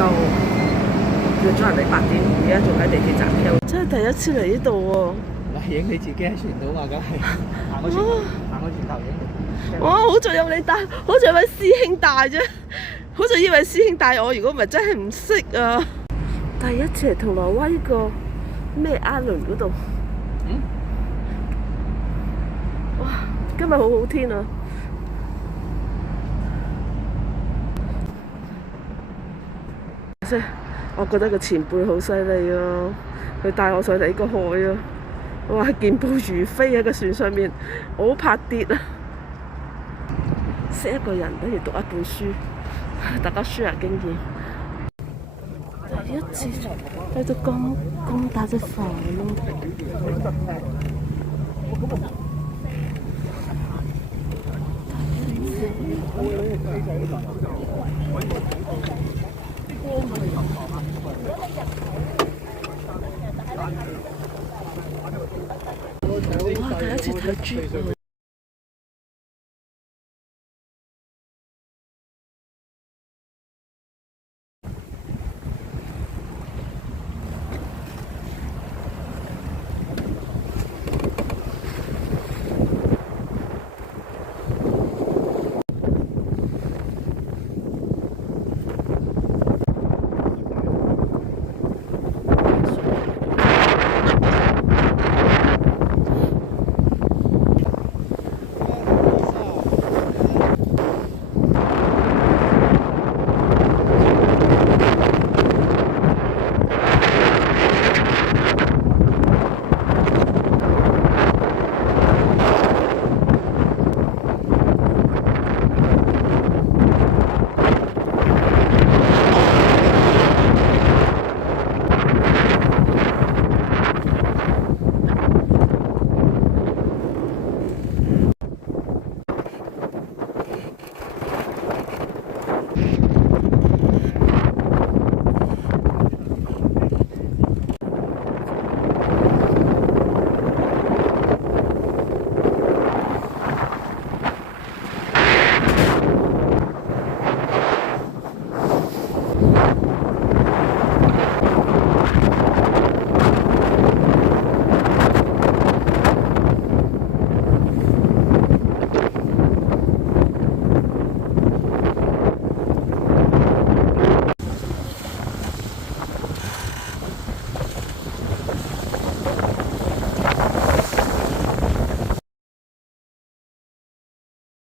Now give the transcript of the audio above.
到約咗人哋8點，而家仲喺地鐵站休。真係第一次嚟呢度喎！影你自己喺船度嘛，梗係行個船頭影。哇！好在有你帶，好在有位師兄帶啫，好在呢位師兄帶我，如果唔係真係唔識啊！第一次嚟銅鑼灣呢個咩阿倫嗰度，哇！今日好好天啊！即係我覺得個前輩好犀利啊！佢帶我上嚟呢個海啊！哇！健步如飛喺個船上面，我好怕跌啊！識一個人等於讀一本書，大家 share 經驗。第一次睇到咁大隻帆咯！哇！第一次睇豬。